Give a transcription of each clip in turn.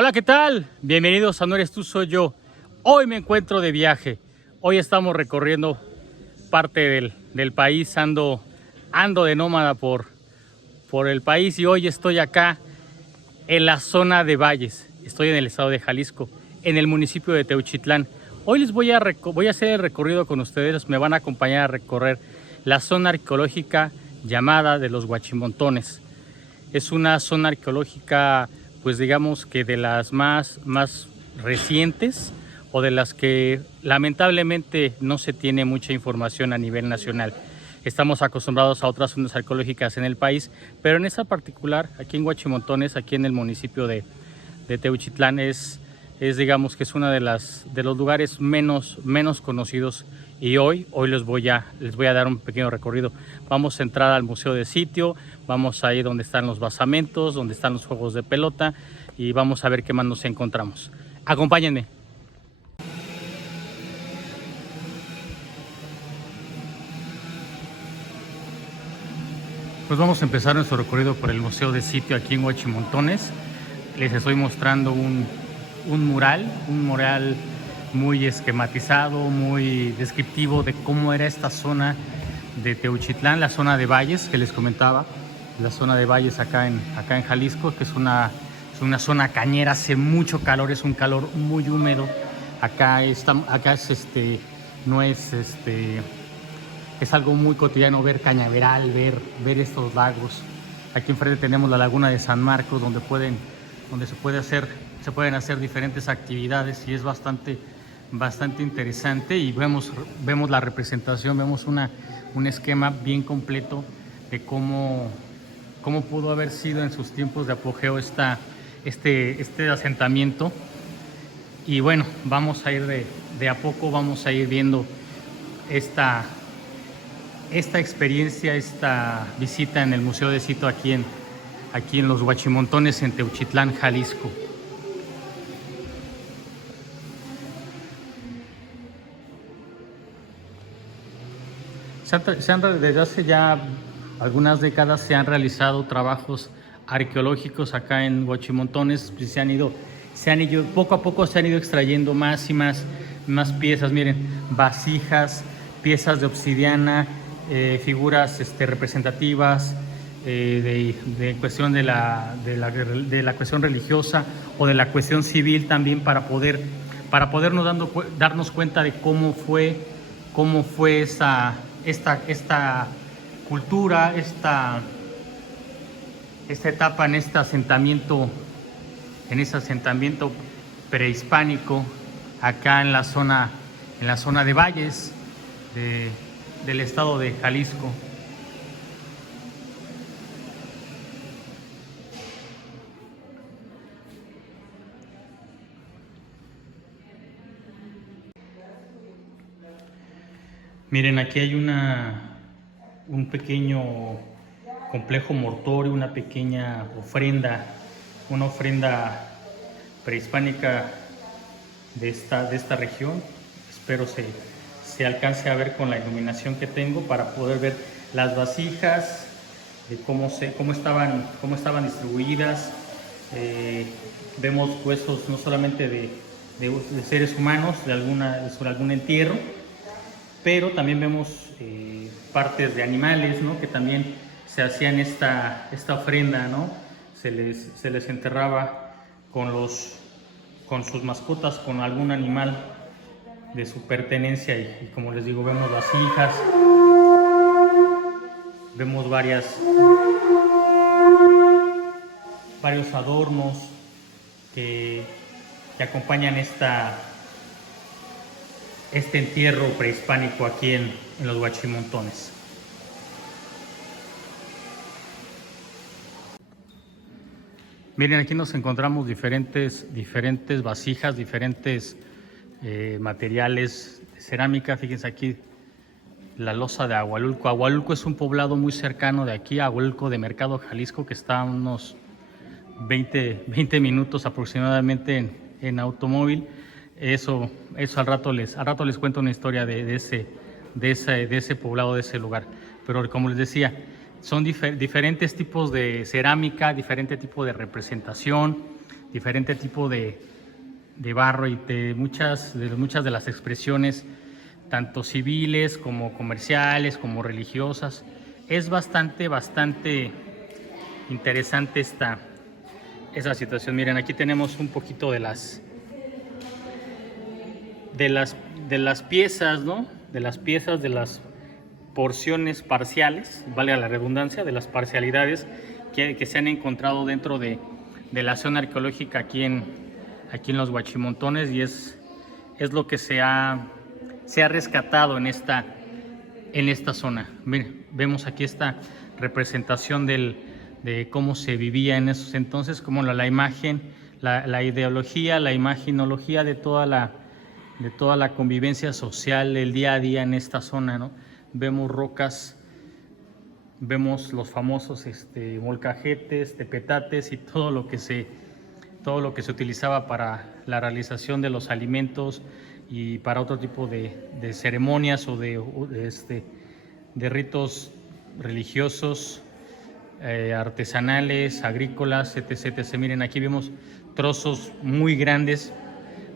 Hola, ¿qué tal? Bienvenidos a No Eres Tú, Soy Yo. Hoy me encuentro de viaje. Hoy estamos recorriendo parte del país. Ando de nómada por el país y hoy estoy acá en la zona de Valles. Estoy en el estado de Jalisco, en el municipio de Teuchitlán. Hoy les voy a hacer el recorrido con ustedes. Me van a acompañar a recorrer la zona arqueológica llamada de los Huachimontones. Es una zona arqueológica, pues digamos que de las más recientes o de las que lamentablemente no se tiene mucha información a nivel nacional. Estamos acostumbrados a otras zonas arqueológicas en el país, pero en esta particular, aquí en Huachimontones, aquí en el municipio de Teuchitlán, es digamos que es uno de los lugares menos conocidos. Y hoy les voy a dar un pequeño recorrido. Vamos a entrar al museo de sitio, vamos a ir donde están los basamentos, donde están los juegos de pelota y vamos a ver qué más nos encontramos. Acompáñenme. Pues vamos a empezar nuestro recorrido por el museo de sitio aquí en Huachimontones. Les estoy mostrando un mural muy esquematizado, muy descriptivo de cómo era esta zona de Teuchitlán, la zona de Valles que les comentaba, la zona de Valles acá en Jalisco, que es una zona cañera, hace mucho calor, es un calor muy húmedo. Acá es algo muy cotidiano ver cañaveral, ver estos lagos. Aquí enfrente tenemos la laguna de San Marcos, donde se pueden hacer diferentes actividades y es bastante interesante. Y vemos la representación, vemos un esquema bien completo de cómo pudo haber sido en sus tiempos de apogeo este asentamiento. Y bueno, vamos a ir de a poco, vamos a ir viendo esta experiencia, esta visita en el Museo de Sitio aquí en los Huachimontones, en Teuchitlán, Jalisco. Desde hace ya algunas décadas se han realizado trabajos arqueológicos acá en Huachimontones. Poco a poco se han ido extrayendo más y más piezas. Miren, vasijas, piezas de obsidiana, figuras representativas de cuestión de la cuestión religiosa o de la cuestión civil también, para podernos darnos cuenta de cómo fue esta cultura, esta etapa en este asentamiento prehispánico acá en la zona de Valles del estado de Jalisco. Miren, aquí hay un pequeño complejo mortuorio, una pequeña ofrenda, una ofrenda prehispánica de esta región. Espero se alcance a ver con la iluminación que tengo para poder ver las vasijas, de cómo estaban distribuidas. Vemos huesos no solamente de seres humanos, sobre algún entierro, pero también vemos partes de animales, ¿no? Que también se hacían esta ofrenda, ¿no? Se les enterraba con sus mascotas, con algún animal de su pertenencia, y como les digo, vemos vasijas, vemos varios adornos que acompañan este entierro prehispánico aquí en los Huachimontones. Miren, aquí nos encontramos diferentes vasijas, diferentes materiales de cerámica. Fíjense aquí la losa de Ahualulco. Ahualulco es un poblado muy cercano de aquí, Ahualulco de Mercado, Jalisco, que está a unos 20 minutos aproximadamente en automóvil. Eso al rato les cuento una historia de ese poblado, de ese lugar. Pero como les decía, son diferentes tipos de cerámica, diferente tipo de representación. diferente tipo de barro y de muchas de las expresiones, tanto civiles como comerciales, como religiosas. Es bastante interesante esa situación. Miren, aquí tenemos un poquito de las piezas, ¿no? De las piezas, de las porciones parciales, valga la redundancia, de las parcialidades que se han encontrado dentro de la zona arqueológica aquí en los Huachimontones, y es lo que se ha rescatado en esta zona. Miren, vemos aquí esta representación de cómo se vivía en esos entonces, como la imagen, la ideología, la imaginología de toda la convivencia social, el día a día en esta zona, ¿no? Vemos rocas, vemos los famosos molcajetes, tepetates y todo lo que se utilizaba para la realización de los alimentos y para otro tipo de ceremonias o de ritos religiosos, artesanales, agrícolas, etc. Miren, aquí vemos trozos muy grandes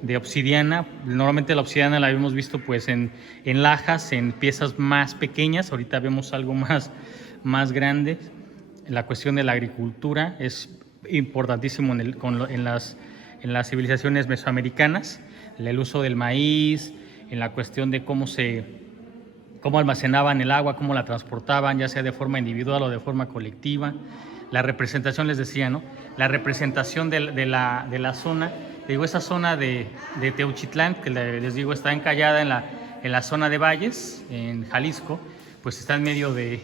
de obsidiana. Normalmente la obsidiana la habíamos visto pues en lajas, en piezas más pequeñas. Ahorita vemos algo más grande. La cuestión de la agricultura es importantísimo en las civilizaciones mesoamericanas, el uso del maíz, en la cuestión de cómo almacenaban el agua, cómo la transportaban, ya sea de forma individual o de forma colectiva. La representación, les decía, ¿no? La representación de la zona, digo, esa zona de Teuchitlán, que les digo está encallada en la zona de Valles, en Jalisco, pues está en medio de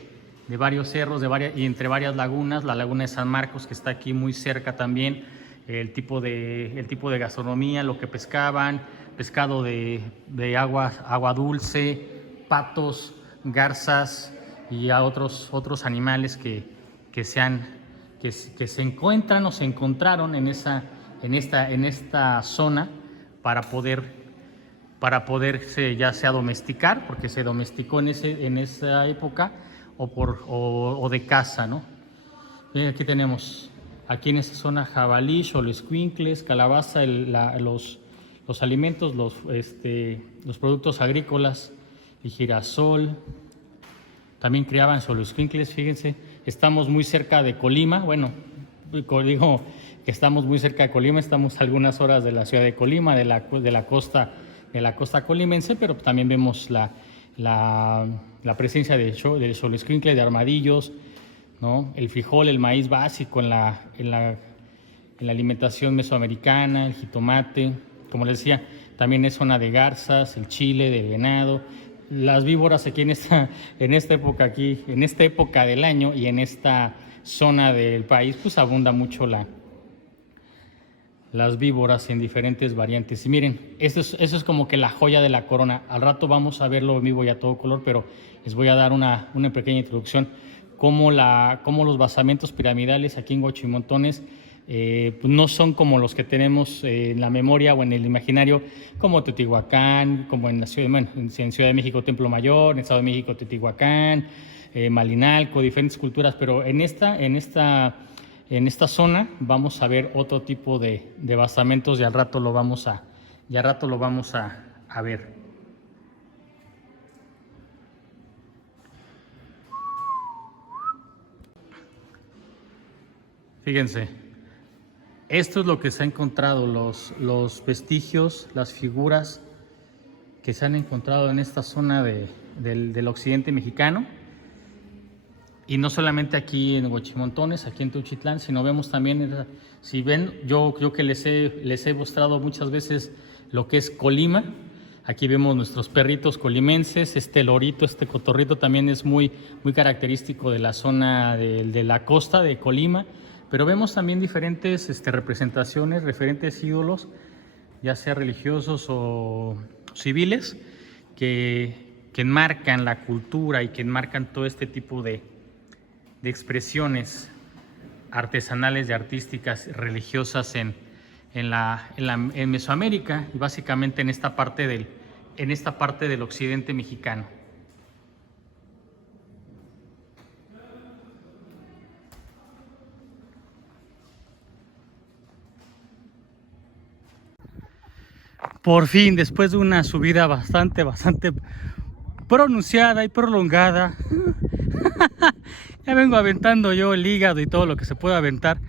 varios cerros y entre varias lagunas. La laguna de San Marcos, que está aquí muy cerca también, el tipo de gastronomía, lo que pescaban, pescado de agua dulce, patos, garzas y a otros animales que se encuentran o se encontraron en esta zona para poderse ya sea domesticar, porque se domesticó en esa época, o de caza, ¿no? Bien, aquí tenemos, aquí en esta zona, jabalí, xoloescuincles, calabaza, los alimentos, los productos agrícolas, y girasol. También criaban xoloescuincles, fíjense. Estamos muy cerca de Colima. Bueno, digo que estamos muy cerca de Colima, estamos a algunas horas de la ciudad de Colima, de la costa colimense, pero también vemos la presencia del xoloescuincle, de armadillos, ¿no? El frijol, el maíz básico en la alimentación mesoamericana, el jitomate, como les decía, también es zona de garzas, el chile, de venado. Las víboras aquí en esta época del año y en esta zona del país, pues abunda mucho las víboras en diferentes variantes. Y miren, eso es como que la joya de la corona. Al rato vamos a verlo en vivo y a todo color, pero les voy a dar una pequeña introducción. Cómo los basamentos piramidales aquí en Huachimontones pues no son como los que tenemos en la memoria o en el imaginario, como Teotihuacán, como en Ciudad de México, Templo Mayor, en Estado de México, Teotihuacán, Malinalco, diferentes culturas, pero en esta zona vamos a ver otro tipo de basamentos y al rato lo vamos a ver. Fíjense, esto es lo que se ha encontrado, los vestigios, las figuras que se han encontrado en esta zona del occidente mexicano. Y no solamente aquí en Huachimontones, aquí en Teuchitlán, sino vemos también, si ven, yo que les he mostrado muchas veces lo que es Colima. Aquí vemos nuestros perritos colimenses, este lorito, este cotorrito también es muy característico de la zona de la costa de Colima. Pero vemos también diferentes representaciones, diferentes ídolos, ya sea religiosos o civiles, que enmarcan la cultura y que enmarcan todo este tipo de expresiones artesanales y artísticas religiosas en Mesoamérica, y básicamente en esta parte del occidente mexicano. Por fin, después de una subida bastante pronunciada y prolongada, ya vengo aventando yo el hígado y todo lo que se puede aventar.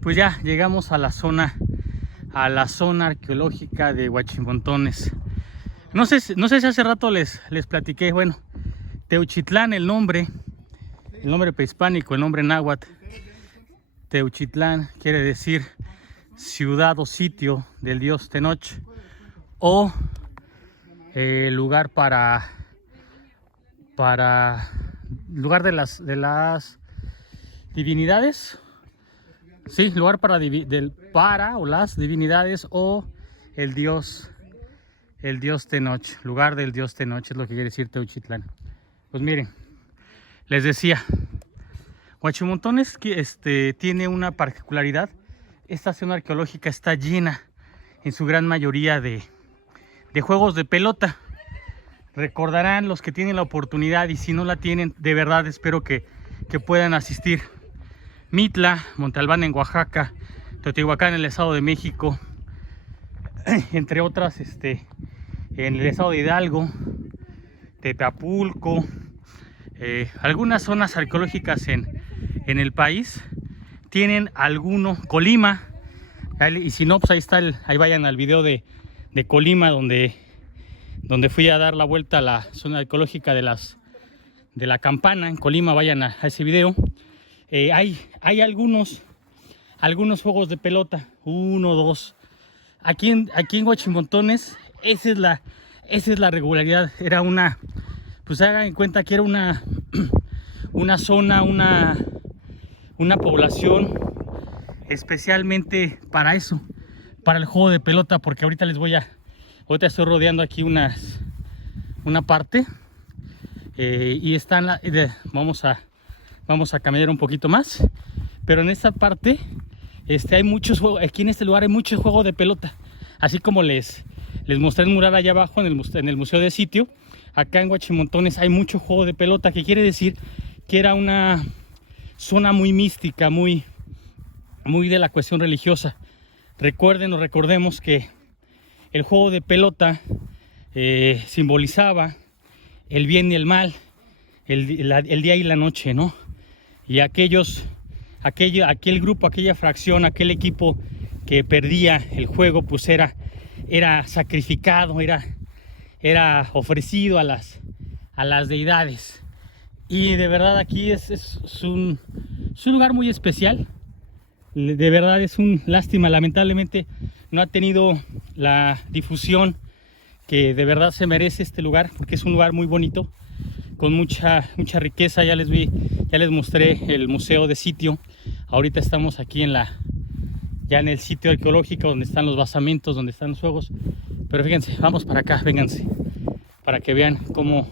Pues ya llegamos a la zona arqueológica de Huachimontones. No sé si hace rato les platiqué. Bueno, Teuchitlán, el nombre prehispánico, el nombre náhuatl, Teuchitlán quiere decir ciudad o sitio del dios Tenoch, o lugar lugar de las divinidades. Sí, lugar para o las divinidades, o el dios Tenoch, lugar del dios Tenoch, es lo que quiere decir Teuchitlán. Pues miren, les decía, Huachimontones tiene una particularidad. Esta zona arqueológica está llena en su gran mayoría de juegos de pelota. Recordarán los que tienen la oportunidad, y si no la tienen, de verdad espero que puedan asistir. Mitla, Monte Albán en Oaxaca, Teotihuacán en el Estado de México, entre otras en el Estado de Hidalgo, Tetapulco, algunas zonas arqueológicas en el país tienen alguno. Colima, y si no, pues ahí vayan al video de Colima, donde fui a dar la vuelta a la zona arqueológica de la Campana en Colima. Vayan a ese video. Hay algunos juegos de pelota, 1, 2. Aquí en Huachimontones, esa es la regularidad. Era pues hagan en cuenta que era una zona, una población especialmente para eso, para el juego de pelota, porque ahorita estoy rodeando aquí una parte, y están vamos a caminar un poquito más, pero en esta parte hay muchos juegos. Aquí en este lugar hay mucho juego de pelota, así como les mostré el mural allá abajo en el museo de sitio. Acá en Huachimontones hay mucho juego de pelota, que quiere decir que era una zona muy mística, muy de la cuestión religiosa. Recordemos que el juego de pelota simbolizaba el bien y el mal, el día y la noche, ¿no? Y aquel grupo, aquella fracción, aquel equipo que perdía el juego, pues era sacrificado, era ofrecido a las deidades. Y de verdad aquí es un lugar muy especial. De verdad es lástima, lamentablemente no ha tenido la difusión que de verdad se merece este lugar, porque es un lugar muy bonito, con mucha riqueza. Ya les mostré el museo de sitio. Ahorita estamos aquí ya en el sitio arqueológico, donde están los basamentos, donde están los juegos. Pero fíjense, vamos para acá, vénganse, para que vean cómo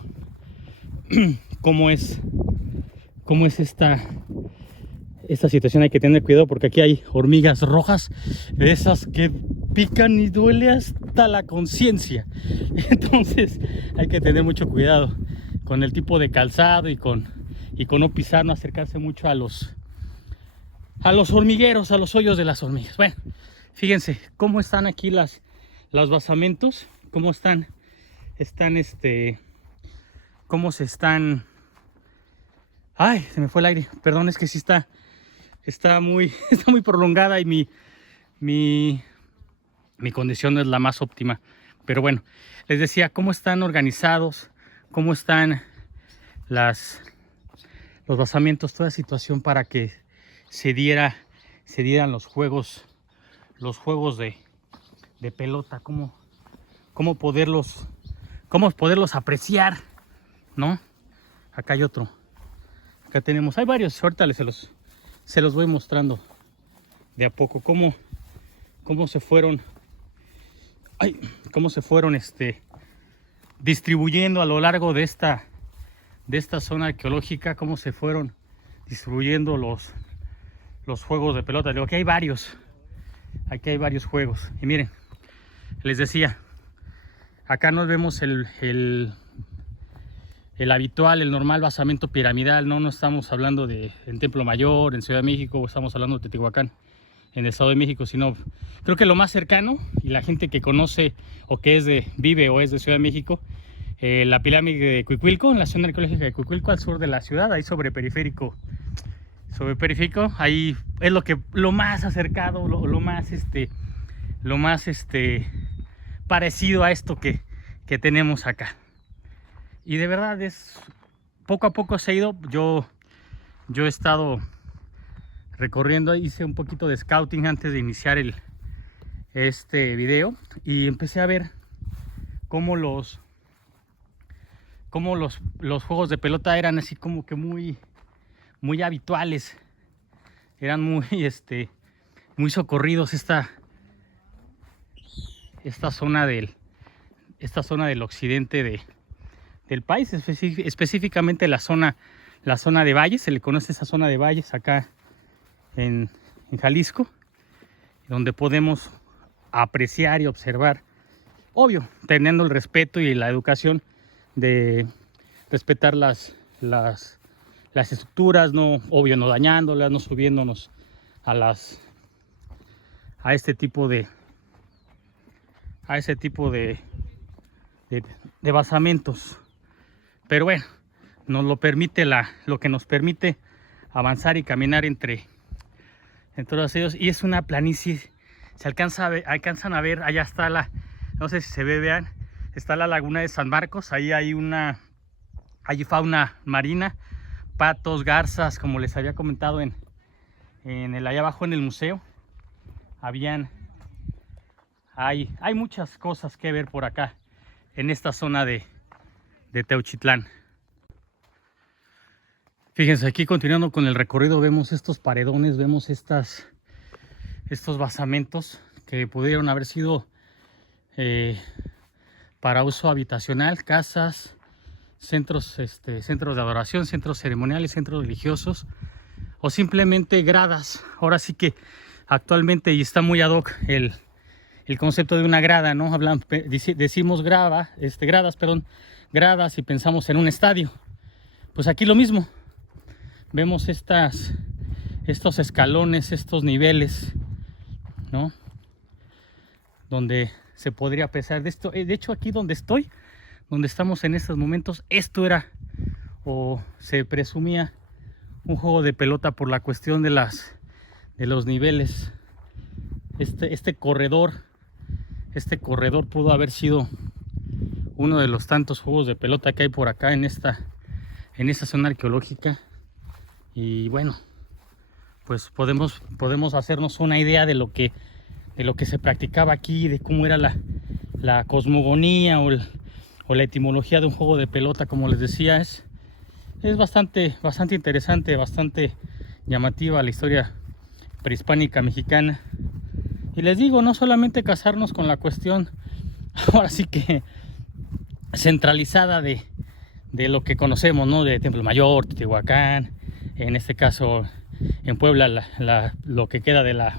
es esta situación. Hay que tener cuidado, porque aquí hay hormigas rojas, de esas que pican y duele hasta la conciencia. Entonces hay que tener mucho cuidado con el tipo de calzado y con no pisar, no acercarse mucho a los hormigueros, a los hoyos de las hormigas. Bueno, fíjense cómo están aquí los basamentos, cómo cómo se están. Ay, se me fue el aire, perdón, es que sí está muy prolongada, y mi condición no es la más óptima. Pero bueno, les decía cómo están organizados, cómo están los basamentos, toda situación para que se dieran los juegos de pelota, cómo poderlos apreciar, ¿no? Acá hay otro. Acá hay varios. Ahorita se los voy mostrando de a poco cómo se fueron distribuyendo a lo largo de esta zona arqueológica, cómo se fueron distribuyendo los juegos de pelota. Aquí hay varios juegos. Y miren, les decía, acá nos vemos el habitual, el normal basamento piramidal. No estamos hablando en Templo Mayor, en Ciudad de México, o estamos hablando de Teotihuacán. en el Estado de México, sino creo que lo más cercano, y la gente que conoce o que vive o es de Ciudad de México, la pirámide de Cuicuilco, en la zona arqueológica de Cuicuilco, al sur de la ciudad, ahí sobre periférico, ahí es lo más acercado, lo más parecido a esto que tenemos acá. Y de verdad poco a poco se ha ido. Yo he estado recorriendo, hice un poquito de scouting antes de iniciar este video, y empecé a ver cómo los juegos de pelota eran así como que muy habituales, eran muy socorridos. Esta zona del occidente del país, específicamente la zona de Valles, se le conoce esa zona de Valles acá en Jalisco, donde podemos apreciar y observar, obvio, teniendo el respeto y la educación de respetar las estructuras, no dañándolas, no subiéndonos a ese tipo de basamentos. Pero bueno, nos lo permite lo que nos permite avanzar y caminar entre todos ellos. Y es una planicie, se alcanzan a ver, allá está no sé si se ve, vean, está la laguna de San Marcos. Ahí hay fauna marina, patos, garzas, como les había comentado allá abajo en el museo. Hay muchas cosas que ver por acá en esta zona de Teuchitlán. Fíjense, aquí continuando con el recorrido, vemos estos paredones, vemos estos basamentos que pudieron haber sido para uso habitacional, casas, centros de adoración, centros ceremoniales, centros religiosos, o simplemente gradas. Ahora sí que actualmente, y está muy ad hoc el concepto de una grada, ¿no? Decimos gradas, y pensamos en un estadio. Pues aquí lo mismo. Vemos estos escalones, estos niveles, ¿no? Donde se podría apreciar de esto. De hecho, aquí donde estamos en estos momentos, esto era, o se presumía, un juego de pelota por la cuestión de los niveles. Este corredor pudo haber sido uno de los tantos juegos de pelota que hay por acá en esta zona arqueológica. Y bueno, pues podemos hacernos una idea de lo que se practicaba aquí, de cómo era la cosmogonía o la etimología de un juego de pelota. Como les decía, es bastante interesante, bastante llamativa la historia prehispánica mexicana. Y les digo, no solamente casarnos con la cuestión, ahora sí que centralizada de lo que conocemos, ¿no? De Templo Mayor, Teotihuacán, en este caso en Puebla lo que queda de la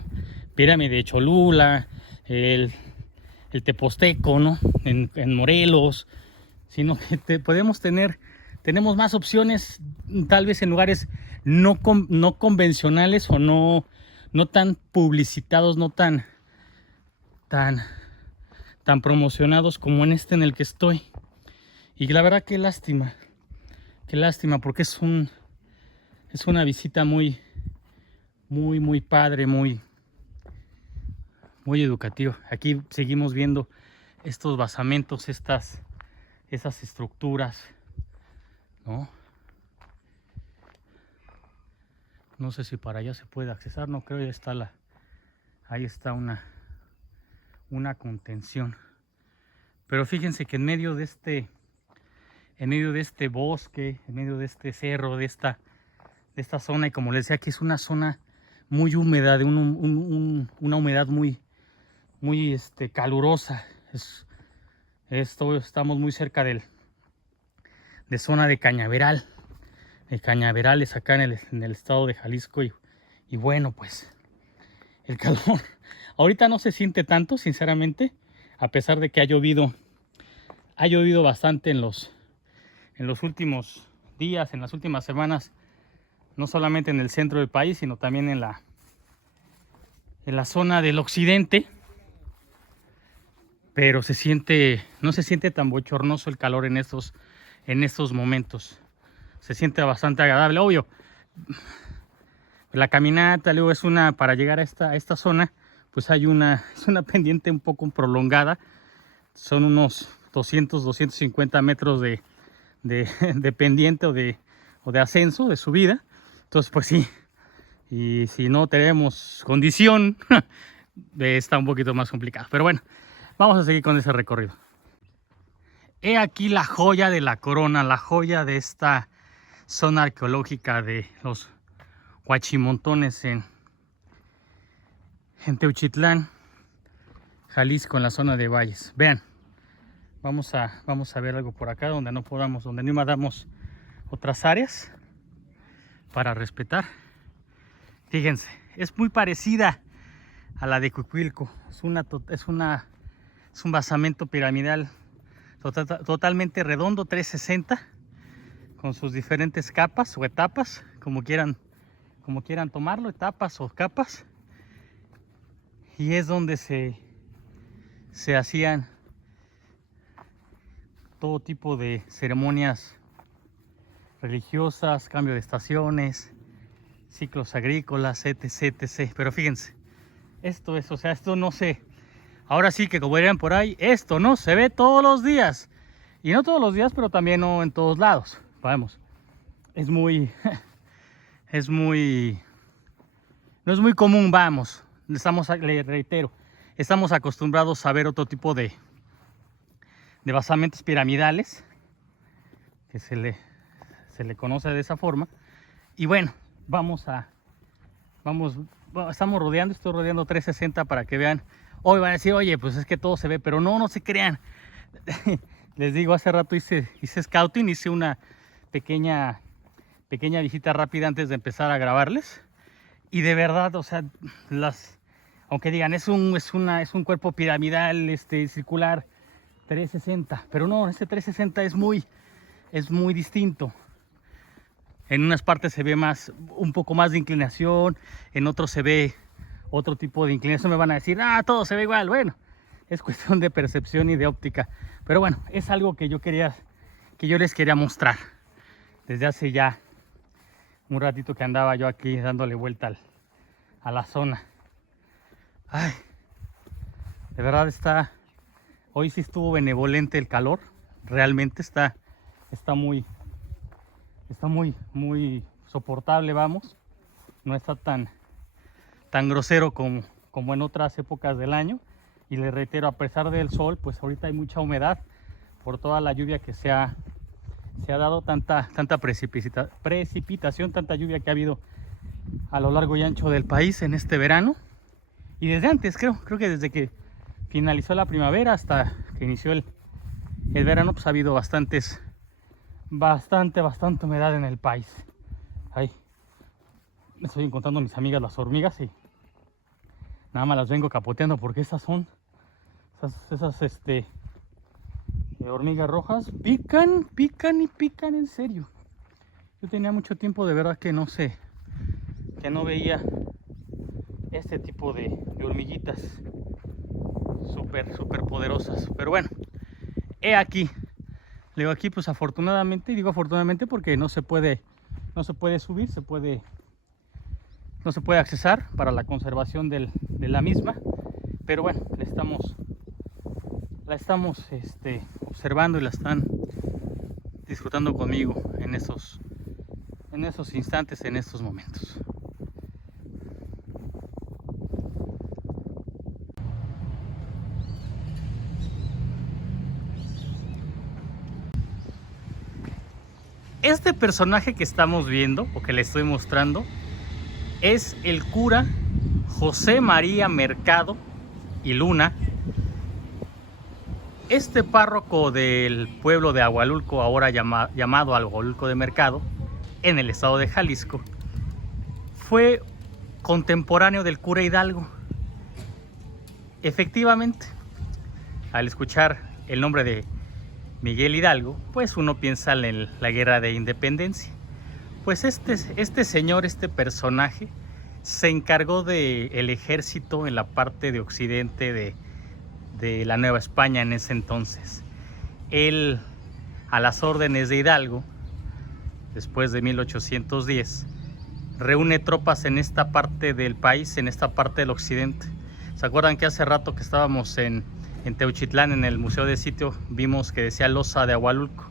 pirámide de Cholula, el Teposteco, ¿no? En Morelos, sino que tenemos más opciones, tal vez en lugares no convencionales, o no tan publicitados, no tan promocionados como en el que estoy. Y la verdad, qué lástima, porque es una visita muy padre, muy educativa. Aquí seguimos viendo estos basamentos, esas estructuras, ¿no? No sé si para allá se puede accesar, no creo. Ahí está una contención. Pero fíjense que en medio de este bosque, en medio de este cerro, de esta zona, y como les decía, aquí es una zona muy húmeda, de una humedad muy calurosa. Estamos muy cerca de zona de cañaveral, de cañaverales acá en el estado de Jalisco, y bueno, pues el calor ahorita no se siente tanto, sinceramente, a pesar de que ha llovido bastante en los últimos días, en las últimas semanas, no solamente en el centro del país, sino también en en la zona del occidente, pero no se siente tan bochornoso el calor en estos momentos. Se siente bastante agradable, obvio. La caminata luego es para llegar a esta zona, pues es una pendiente un poco prolongada. Son unos 250 metros de pendiente o de ascenso, de subida. Entonces, pues sí, y si no tenemos condición, está un poquito más complicado. Pero bueno, vamos a seguir con ese recorrido. He aquí la joya de la corona, la joya de esta zona arqueológica de los Huachimontones en Teuchitlán, Jalisco, en la zona de Valles. Vean, vamos a ver algo por acá donde no invadamos otras áreas para respetar. Fíjense, es muy parecida a la de Cuicuilco. Es un basamento piramidal totalmente redondo, 360, con sus diferentes capas o etapas, como quieran tomarlo, etapas o capas. Y es donde se hacían todo tipo de ceremonias religiosas, cambio de estaciones, ciclos agrícolas, etc. Pero fíjense, esto no se... Ahora sí que, como dirían por ahí, esto no se ve todos los días. Y no todos los días, pero también no en todos lados. Vamos, no es muy común, vamos. Le reitero, estamos acostumbrados a ver otro tipo de basamentos piramidales, que se le conoce de esa forma. Y bueno, estoy rodeando 360 para que vean. Hoy van a decir, oye, pues es que todo se ve, pero no se crean. Les digo, hace rato hice scouting, hice una pequeña visita rápida antes de empezar a grabarles. Y de verdad, o sea, aunque digan, es un cuerpo piramidal, circular, 360. Pero no, este 360 es muy distinto. En unas partes se ve un poco más de inclinación, en otros se ve otro tipo de inclinación. Me van a decir, todo se ve igual. Bueno, es cuestión de percepción y de óptica. Pero bueno, es algo que yo les quería mostrar desde hace ya un ratito que andaba yo aquí dándole vuelta a la zona. Ay, de verdad hoy sí estuvo benevolente el calor. Realmente está muy soportable, vamos. No está tan grosero como en otras épocas del año. Y les reitero, a pesar del sol, pues ahorita hay mucha humedad por toda la lluvia que se ha dado, tanta precipitación, tanta lluvia que ha habido a lo largo y ancho del país en este verano. Y desde antes, creo que desde que finalizó la primavera hasta que inició el verano, pues ha habido bastante humedad en el país. Ahí me estoy encontrando mis amigas las hormigas y nada más las vengo capoteando porque esas hormigas rojas pican en serio. Yo tenía mucho tiempo de verdad que no veía este tipo de hormiguitas súper poderosas. Pero bueno, he aquí. Le digo aquí, pues afortunadamente, y digo afortunadamente porque no se puede subir, no se puede accesar para la conservación de la misma. Pero bueno, la estamos observando y la están disfrutando conmigo en esos instantes, en estos momentos. Este personaje que estamos viendo o que le estoy mostrando es el cura José María Mercado y Luna. Este párroco del pueblo de Agualulco, ahora llamado Agualulco de Mercado, en el estado de Jalisco, fue contemporáneo del cura Hidalgo. Efectivamente, al escuchar el nombre de Miguel Hidalgo, pues uno piensa en la guerra de independencia. Pues este señor, este personaje, se encargó del ejército en la parte de occidente de la Nueva España en ese entonces. Él, a las órdenes de Hidalgo, después de 1810, reúne tropas en esta parte del país, en esta parte del occidente. ¿Se acuerdan que hace rato que estábamos en Teuchitlán, en el Museo de Sitio, vimos que decía Loza de Ahualulco?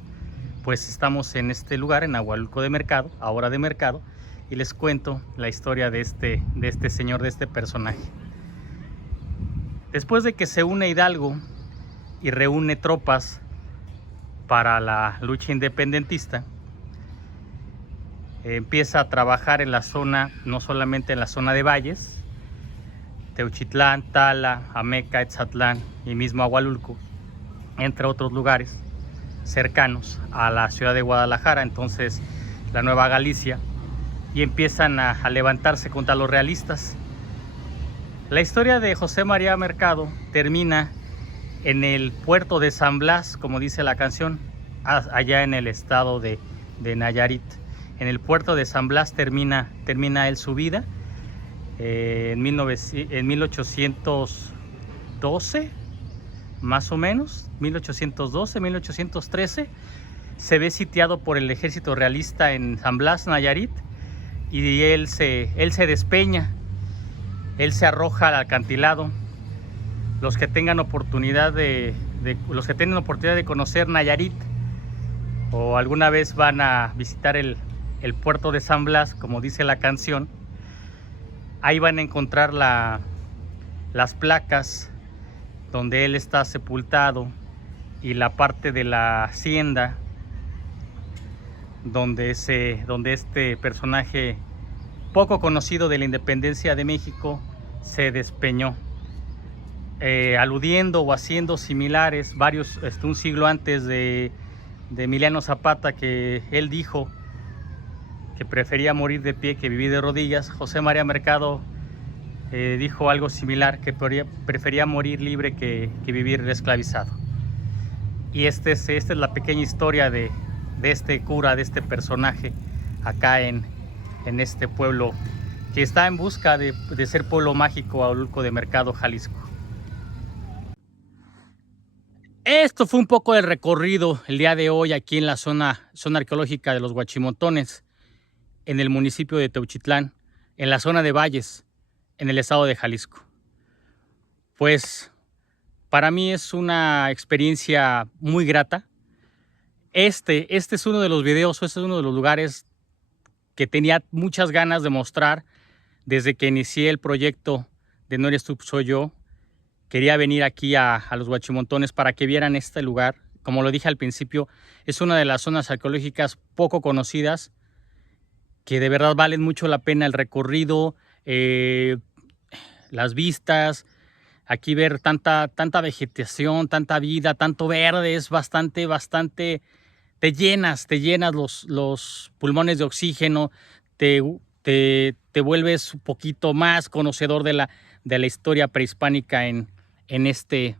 Pues estamos en este lugar, en Ahualulco de Mercado, ahora de Mercado, y les cuento la historia de este señor, de este personaje. Después de que se une Hidalgo y reúne tropas para la lucha independentista, empieza a trabajar en la zona, no solamente en la zona de valles, Teuchitlán, Tala, Ameca, Etzatlán y mismo Ahualulco, entre otros lugares cercanos a la ciudad de Guadalajara, entonces la Nueva Galicia, y empiezan a levantarse contra los realistas. La historia de José María Mercado termina en el puerto de San Blas, como dice la canción, allá en el estado de Nayarit. En el puerto de San Blas termina él su vida. En 1812, más o menos, 1812, 1813, se ve sitiado por el ejército realista en San Blas, Nayarit, y él se despeña, él se arroja al acantilado. Los que tengan oportunidad los que tienen oportunidad de conocer Nayarit o alguna vez van a visitar el puerto de San Blas, como dice la canción, ahí van a encontrar las placas donde él está sepultado y la parte de la hacienda donde este personaje poco conocido de la independencia de México se despeñó, aludiendo o haciendo similares un siglo antes de Emiliano Zapata, que él dijo que prefería morir de pie que vivir de rodillas. José María Mercado dijo algo similar, que prefería morir libre que vivir esclavizado. Y esta es la pequeña historia de este cura, de este personaje acá en este pueblo que está en busca de ser pueblo mágico, Ahualulco de Mercado, Jalisco. Esto fue un poco del recorrido el día de hoy aquí en la zona arqueológica de los Huachimontones, en el municipio de Teuchitlán, en la zona de Valles, en el estado de Jalisco. Pues para mí es una experiencia muy grata. Este es uno de los videos, este es uno de los lugares que tenía muchas ganas de mostrar desde que inicié el proyecto de No Eres Tú, Soy Yo. Quería venir aquí a los Huachimontones para que vieran este lugar. Como lo dije al principio, es una de las zonas arqueológicas poco conocidas, que de verdad valen mucho la pena el recorrido, las vistas. Aquí ver tanta vegetación, tanta vida, tanto verde, es bastante, te llenas los pulmones de oxígeno, te vuelves un poquito más conocedor de la historia prehispánica en este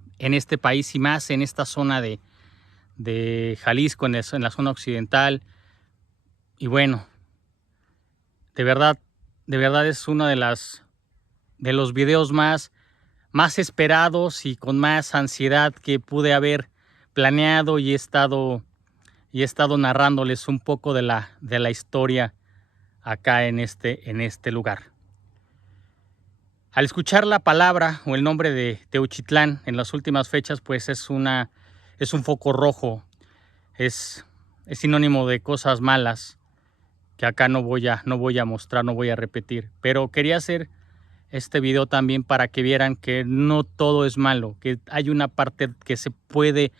país, y más en esta zona de Jalisco, en la zona occidental. Y bueno, de verdad es uno de los videos más esperados y con más ansiedad que pude haber planeado, y he estado narrándoles un poco de la historia acá en este lugar. Al escuchar la palabra o el nombre de Teuchitlán en las últimas fechas, pues es un foco rojo, es sinónimo de cosas malas que acá no voy a mostrar, no voy a repetir. Pero quería hacer este video también para que vieran que no todo es malo, que hay una parte que se puede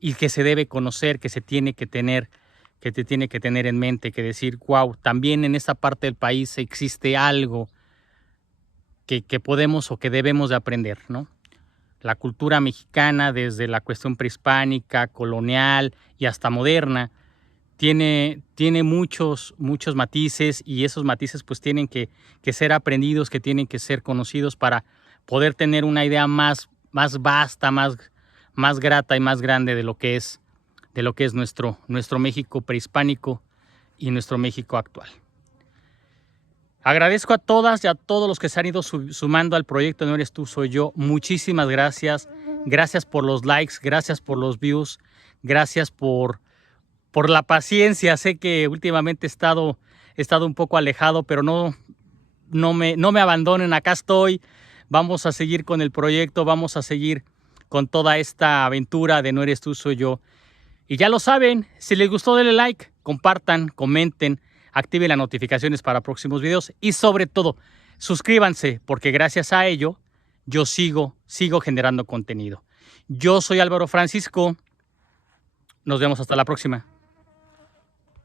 y que se debe conocer, que se tiene que tener, que te tiene que tener en mente, que decir, wow, también en esta parte del país existe algo que podemos o que debemos de aprender, ¿no? La cultura mexicana, desde la cuestión prehispánica, colonial y hasta moderna, tiene muchos matices, y esos matices pues tienen que ser aprendidos, que tienen que ser conocidos para poder tener una idea más vasta, más grata y más grande de lo que es nuestro México prehispánico y nuestro México actual. Agradezco a todas y a todos los que se han ido sumando al proyecto No Eres Tú, Soy Yo. Muchísimas gracias. Gracias por los likes, gracias por los views, gracias por la paciencia. Sé que últimamente he estado un poco alejado, pero no me abandonen. Acá estoy. Vamos a seguir con el proyecto, vamos a seguir con toda esta aventura de No Eres Tú, Soy Yo. Y ya lo saben, si les gustó denle like, compartan, comenten, activen las notificaciones para próximos videos y sobre todo, suscríbanse porque gracias a ello yo sigo generando contenido. Yo soy Álvaro Francisco. Nos vemos hasta la próxima.